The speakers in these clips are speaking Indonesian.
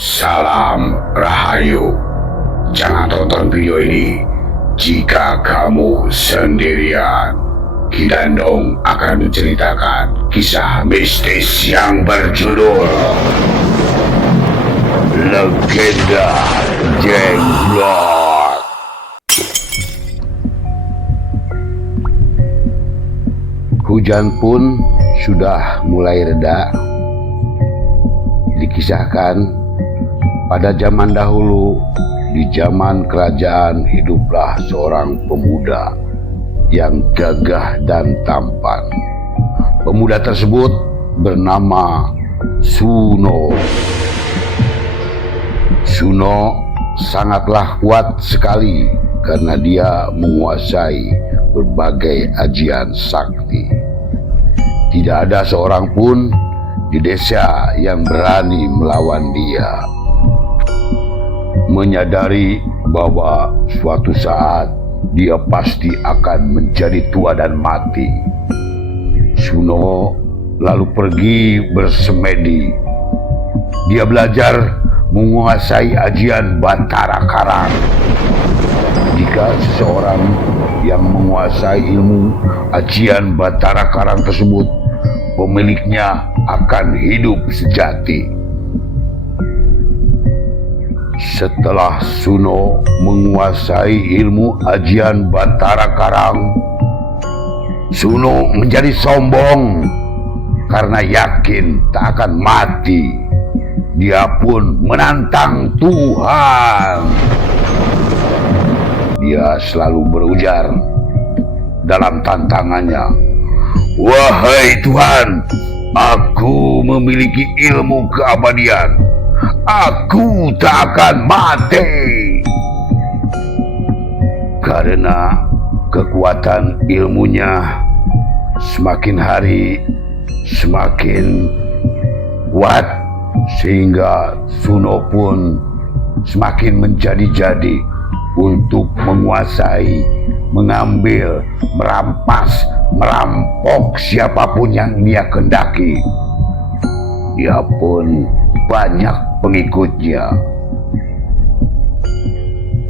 Salam Rahayu. Jangan tonton video ini jika kamu sendirian. Kidandong akan menceritakan kisah mistis yang berjudul Legenda Jenglot. Hujan pun sudah mulai reda. Dikisahkan pada zaman dahulu, di zaman kerajaan hiduplah seorang pemuda yang gagah dan tampan. Pemuda tersebut bernama Suno. Suno sangatlah kuat sekali karena dia menguasai berbagai ajian sakti. Tidak ada seorang pun di desa yang berani melawan dia. Menyadari bahwa suatu saat dia pasti akan menjadi tua dan mati, Suno lalu pergi bersemedi. Dia belajar menguasai ajian Batara Karang. Jika seseorang yang menguasai ilmu ajian Batara Karang tersebut, pemiliknya akan hidup sejati. Setelah Suno menguasai ilmu ajian Batara Karang, Suno menjadi sombong karena yakin tak akan mati. Dia pun menantang Tuhan. Dia selalu berujar dalam tantangannya, "Wahai Tuhan, aku memiliki ilmu keabadian. Aku tak akan mati." Karena kekuatan ilmunya semakin hari semakin kuat, sehingga Suno pun semakin menjadi-jadi untuk menguasai, mengambil, merampas, merampok siapapun yang dia kendaki. Dia pun banyak pengikutnya.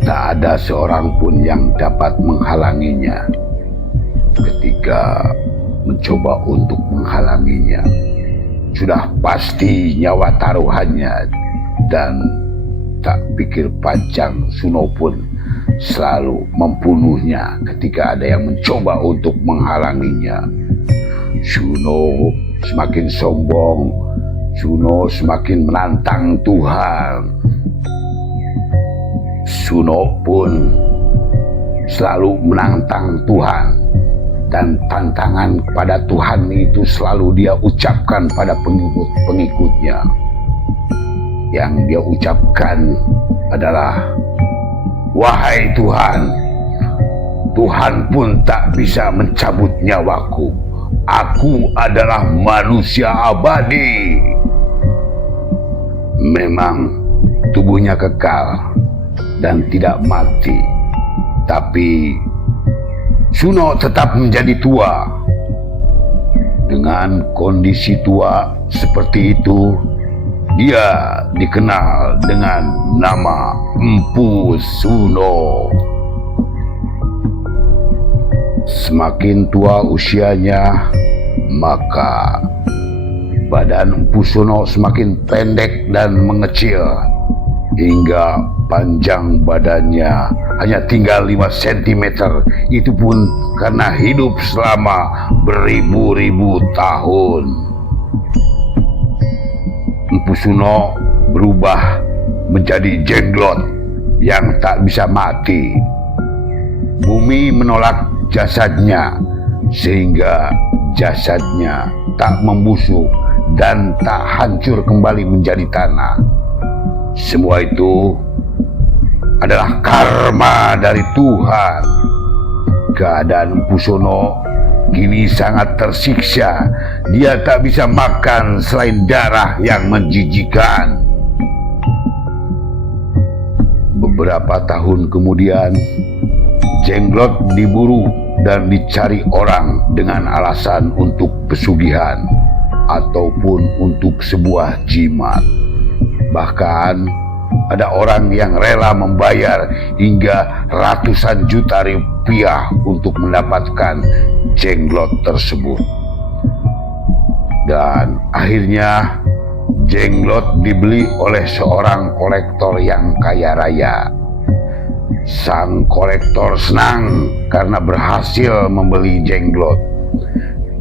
Tak ada seorang pun yang dapat menghalanginya. Ketika mencoba untuk menghalanginya, sudah pasti nyawa taruhannya. Dan tak pikir panjang, Suno pun selalu membunuhnya ketika ada yang mencoba untuk menghalanginya. Suno semakin sombong, Suno semakin menantang Tuhan. Suno pun selalu menantang Tuhan, dan tantangan kepada Tuhan itu selalu dia ucapkan pada pengikut-pengikutnya. Yang dia ucapkan adalah, "Wahai Tuhan, Tuhan pun tak bisa mencabut nyawaku. Aku adalah manusia abadi." Memang tubuhnya kekal dan tidak mati, tapi Suno tetap menjadi tua. Dengan kondisi tua seperti itu, dia dikenal dengan nama Empu Suno. Semakin tua usianya, maka badan Empu Suno semakin pendek dan mengecil, hingga panjang badannya hanya tinggal 5 cm. Itu pun karena hidup selama beribu-ribu tahun. Empu Suno berubah menjadi jenglot yang tak bisa mati. Bumi menolak jasadnya, sehingga jasadnya tak membusuk dan tak hancur kembali menjadi tanah. Semua itu adalah karma dari Tuhan. Keadaan Empu Suno kini sangat tersiksa. Dia tak bisa makan selain darah yang menjijikan. Beberapa tahun kemudian, jenglot diburu dan dicari orang dengan alasan untuk pesugihan ataupun untuk sebuah jimat. Bahkan ada orang yang rela membayar hingga ratusan juta rupiah untuk mendapatkan jenglot tersebut. Dan akhirnya jenglot dibeli oleh seorang kolektor yang kaya raya. Sang kolektor senang karena berhasil membeli jenglot.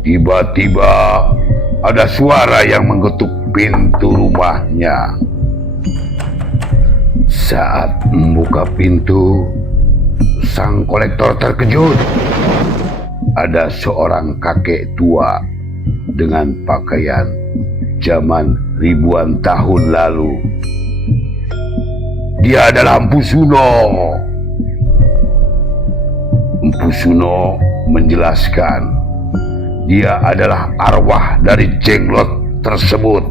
Tiba-tiba ada suara yang mengetuk pintu rumahnya. Saat membuka pintu, sang kolektor terkejut. Ada seorang kakek tua dengan pakaian zaman ribuan tahun lalu. Dia adalah Empu Suno. Empu Suno menjelaskan, dia adalah arwah dari jenglot tersebut.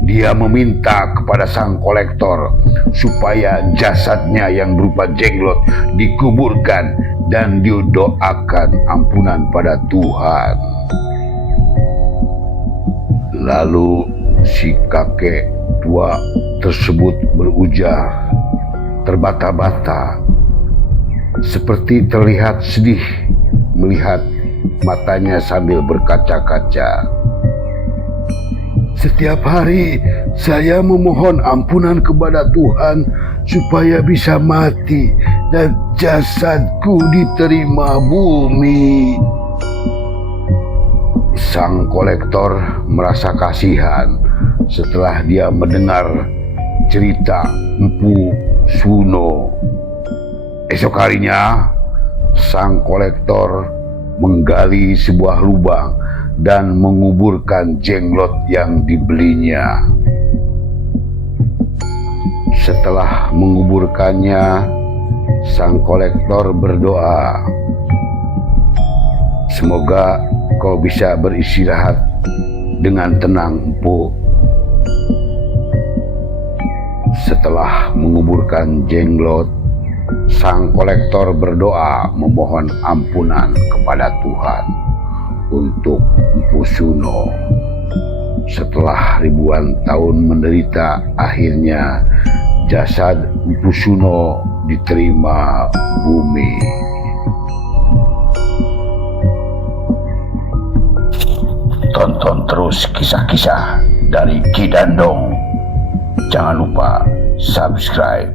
Dia meminta kepada sang kolektor supaya jasadnya yang berupa jenglot dikuburkan dan didoakan ampunan pada Tuhan. Lalu si kakek tua tersebut berujar terbata-bata, seperti terlihat sedih melihat matanya sambil berkaca-kaca. Setiap hari saya memohon ampunan kepada Tuhan supaya bisa mati dan jasadku diterima bumi. Sang kolektor merasa kasihan setelah dia mendengar cerita Empu Suno. Esok harinya, sang kolektor menggali sebuah lubang dan menguburkan jenglot yang dibelinya. Setelah menguburkannya, sang kolektor berdoa, "Semoga kau bisa beristirahat dengan tenang, Empu." Setelah menguburkan jenglot, sang kolektor berdoa memohon ampunan kepada Tuhan untuk Empu Suno. Setelah ribuan tahun menderita, akhirnya jasad Empu Suno diterima bumi. Tonton terus kisah-kisah dari Ki Dandong. Jangan lupa subscribe.